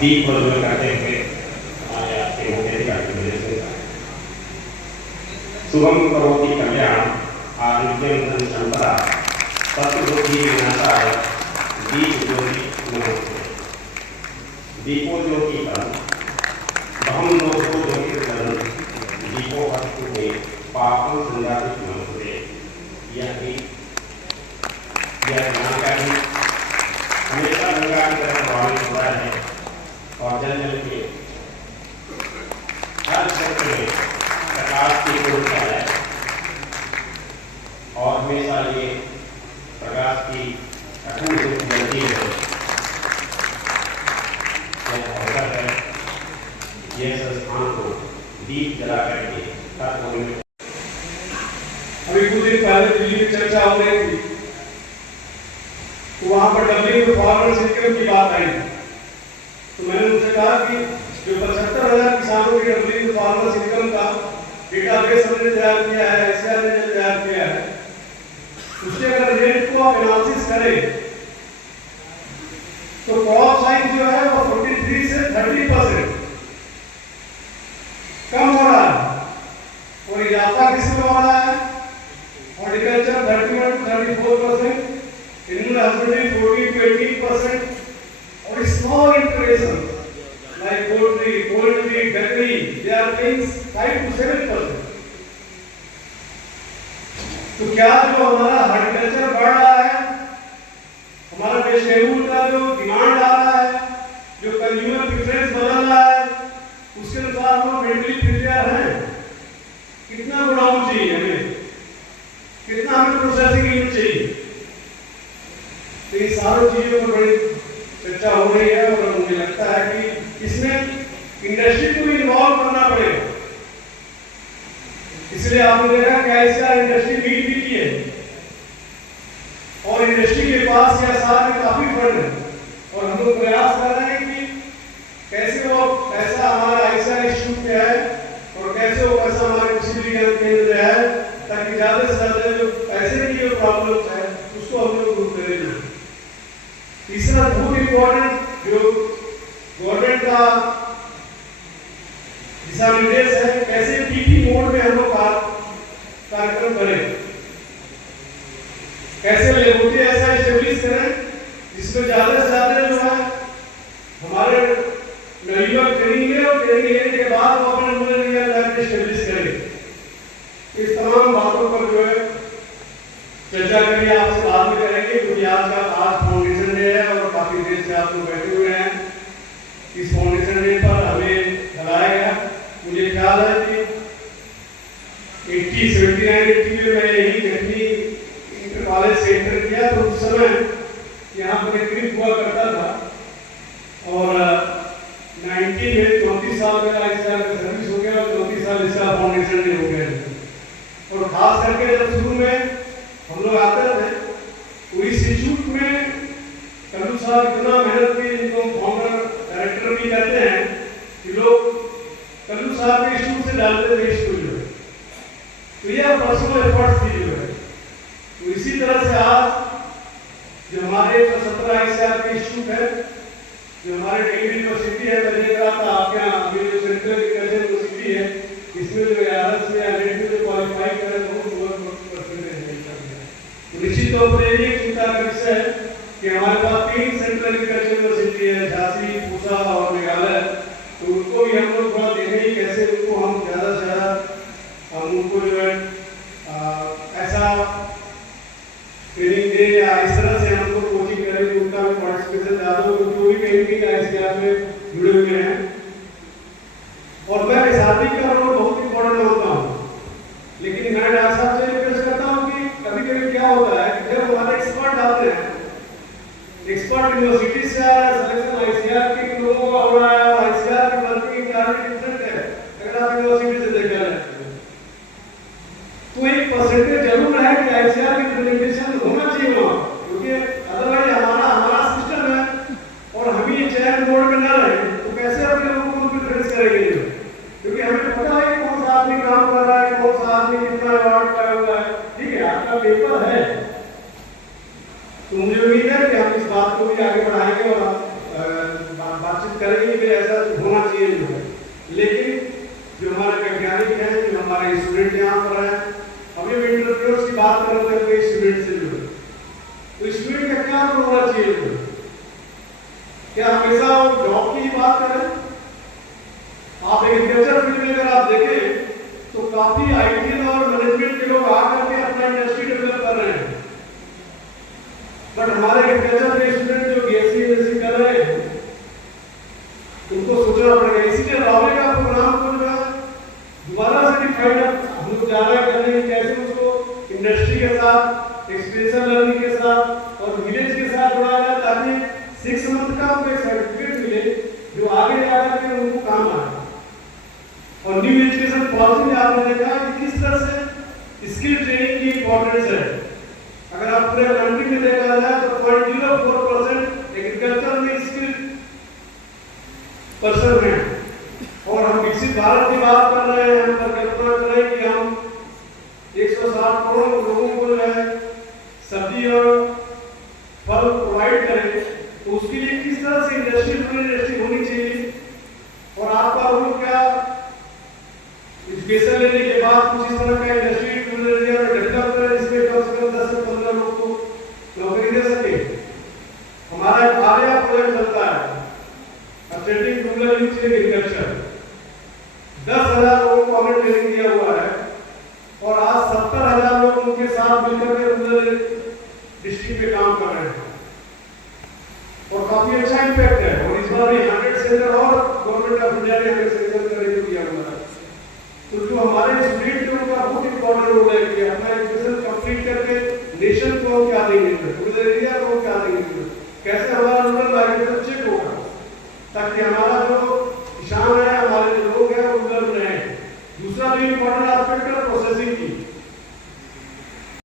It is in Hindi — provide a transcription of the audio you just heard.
दीप प्रज्वलन करते हुए हमारे आपके मुख्य अधिकारी वजह से शुभम करोति कल्याण आरोग्यम धन संपदा शत्रुबुद्धि विनाशाय दीप ज्योति नमस्ते। दीपो ज्योति परम बहम लोको ज्योतिर्धन दीपो वस्तु में पापम संजाति नमस्ते। यह जानकारी हमेशा गंगा की तरफ प्रभावित हो रहा है और जल जल के हर क्षेत्र में प्रकाश की पूर्णता है और हमेशा ये प्रकाश की अखंड ज्योति जलती है। यह अवसर है यह संस्थान को दीप जला करके अभी कुछ दिन पहले दिल्ली में चर्चा हो रही थी तो वहां पर डबलिंग फार्मर्स इनकम की बात आई। तो मैंने उनसे कहा कि जो 75,000 किसानों की डबलिंग फार्मर्स इनकम का डेटाबेस हमने तैयार किया है, एसआर ने तैयार किया है, उसके अगर रेट को आप एनालिसिस करें तो क्रॉप साइज जो है वो 43 से 30% कम हो रहा है और इजाफा किसमें हो रहा है? Horticulture 31 to 34%, animal husbandry 14 to 18%, और small integration like poultry, dairy, they are paying 5 to 7%। तो क्या जो हमारा हॉर्टिकल्चर बढ़ रहा है, हमारा वेजिटेबल का जो डिमांड आ रहा है, जो कंज्यूमर प्रेफरेंस बदल रहा है, उसके अनुसार हम लोग मेंटली प्रिपेयर हैं? कितना गोडाउन चाहिए हमें, कितना हमें प्रोसेसिंग यूनिट चाहिए? तो ये सारी चीजों पर बड़ी चर्चा हो रही है और मुझे लगता है कि इसमें इंडस्ट्री को भी इन्वॉल्व करना पड़ेगा। इसलिए आपने देखा कि आईसीआर इंडस्ट्री मीट भी की है और इंडस्ट्री के पास या साथ में काफी फंड है और हम लोग प्रयास कर रहे हैं कि कैसे वो पैसा हमारा आईसीआर इंस्टीट्यूट में है और कैसे वो पैसा हमारे कृषि विज्ञान केंद्र में है, ताकि ज्यादा से ज्यादा जो पैसे की जो प्रॉब्लम्स है उसको हम लोग दूर करें। तीसरा बहुत इम्पोर्टेंट जो गवर्नमेंट का दिशा निर्देश है, कैसे पीपी मोड में हम लोग कार्यक्रम करें, कैसे लेबोरेटरी ऐसा एस्टेब्लिश करें जिसमें ज्यादा से ज्यादा जो है हमारे नवीनों ट्रेनिंग है और ट्रेनिंग लेने के बाद वो अपने मूल्य एस्टेब्लिश करें। इस तमाम बातों पर जो है चर्चा करिए, आपसे बाद में करेंगे क्योंकि आज फाउंडेशन डे है और काफी देर से आप लोग बैठे हुए हैं। इस फाउंडेशन डे पर हमें लगाया गया, मुझे ख्याल है कि 79-80 में मैं यही कटनी इंटर कॉलेज से एंटर किया तो उस समय यहाँ पर एक ट्रिप हुआ करता था और 90 में 34 साल का इसका सर्विस हो गया और 34 साल इसका फाउंडेशन डे हो गया। और खास करके जब शुरू में हम लोग आते थे तो इस इंस्टीट्यूट में कल्लू साहब इतना मेहनत की, इनको फाउंडर डायरेक्टर भी कहते हैं कि लोग कल्लू साहब के इंस्टीट्यूट से डालते थे स्कूल में, तो यह पर्सनल एफर्ट्स थी जो है। तो इसी तरह से आज जो हमारे 117 आईसीआर के इंस्टीट्यूट है, जो हमारे डिग्री यूनिवर्सिटी है, मैंने कहा था आपके यहाँ अभी जो सेंट्रल एग्रीकल्चर यूनिवर्सिटी है इसमें जो आरएस में एलएलबी में क्वालिफाई करे बहुत निश्चित तौर पर ये चिंता का विषय है कि हमारे पास 3 सेंट्रल एग्रीकल्चर यूनिवर्सिटी है, झांसी, पूसा और मेघालय। तो उनको भी हम लोग थोड़ा देखें कैसे उनको हम ज्यादा से ज्यादा हम उनको जो है ऐसा ट्रेनिंग दे या इस तरह से हम लोग कोचिंग करें कि उनका भी पार्टिसिपेशन ज्यादा हो, जो भी कहीं का आईसीआर में जुड़े हुए हैं। और मैं रिसार्टिंग का रोल बहुत इंपॉर्टेंट मानता हूँ, लेकिन मैं डॉक्टर साहब से रिक्वेस्ट करता हूँ कि कभी कभी क्या होता है कि जब हमारे एक्सपर्ट आते हैं, एक्सपर्ट यूनिवर्सिटी से आ रहा है, सिलेक्शन आईसीआर के लोगों का हो रहा है और आईसीआर की वर्किंग इन्वायरमेंट डिफरेंट है अगर आप यूनिवर्सिटी से देखा जाए तो एक परसेंटेज जरूर है कि आईसीआर की इम्प्लीमेंटेशन होना चाहिए वहाँ, क्योंकि अदरवाइज हमारा सिस्टम है और हम ही चयन बोर्ड में न रहे तो कैसे अपने लोगों को ट्रेस करेंगे, क्योंकि हमें क्या हमेशा जॉब की ही बात करें? आप एग्रीकल्चर फील्ड में अगर आप देखें तो काफी आईटी और मैनेजमेंट के लोग आकर के अपना इंडस्ट्री डेवलप कर रहे हैं, बट हमारे एग्रीकल्चर के स्टूडेंट जो बीएससी एमएससी कर रहे हैं उनको सोचना पड़ेगा। इसीलिए रावले का प्रोग्राम को जो है दोबारा से डिफाइन हम लोग जा रहे हैं करने की, कैसे उसको इंडस्ट्री के साथ, एक्सपीरियंशियल लर्निंग के साथ और विलेज के साथ जोड़ा जाए, ताकि 6 मंथ का उनको एक सर्टिफिकेट मिले जो आगे जाकर के उनको काम आए। और न्यू एजुकेशन पॉलिसी में आपने देखा कि किस तरह से स्किल ट्रेनिंग की इंपॉर्टेंस है। अगर आप पूरे कंट्री में देखा जाए तो 0.04% एग्रीकल्चर में स्किल पर्सन है। और हम विकसित भारत की बात कर रहे हैं, हम कल्पना करें कि हम 160 करोड़ लोगों को जो है सब्जी और फल प्रोवाइड करें, तो उसके लिए किस तरह से इंडस्ट्री होनी चाहिए। और आपका रोल क्या, एजुकेशन लेने के बाद कुछ इस तरह का इंडस्ट्री डेवलप करें जिसमें कम से कम 10 से 15 लोग को नौकरी दे सके। हमारा एक आर्या प्रोजेक्ट चलता है, updating rural youth in agriculture, 10,000 लोगों को हमने ट्रेनिंग दिया हुआ है और आज 70,000 लोग उनके साथ मिलकर के रूरल डिस्ट्रिक्ट में काम कर रहे हैं और काफी अच्छा इम्पैक्ट है। और इस बार भी 100 सेंटर और गवर्नमेंट ऑफ इंडिया ने हमें सेंटर करने को दिया हुआ है। तो जो हमारे स्टूडेंट है उनका बहुत इंपॉर्टेंट रोल है कि अपना एजुकेशन कंप्लीट करके नेशन को क्या देंगे, रूरल एरिया को क्या देंगे, कैसे हमारा रूरल माइग्रेशन चेक होगा, ताकि हमारा जो किसान है, हमारे जो लोग हैं वो रूरल रहे। दूसरा जो इम्पोर्टेंट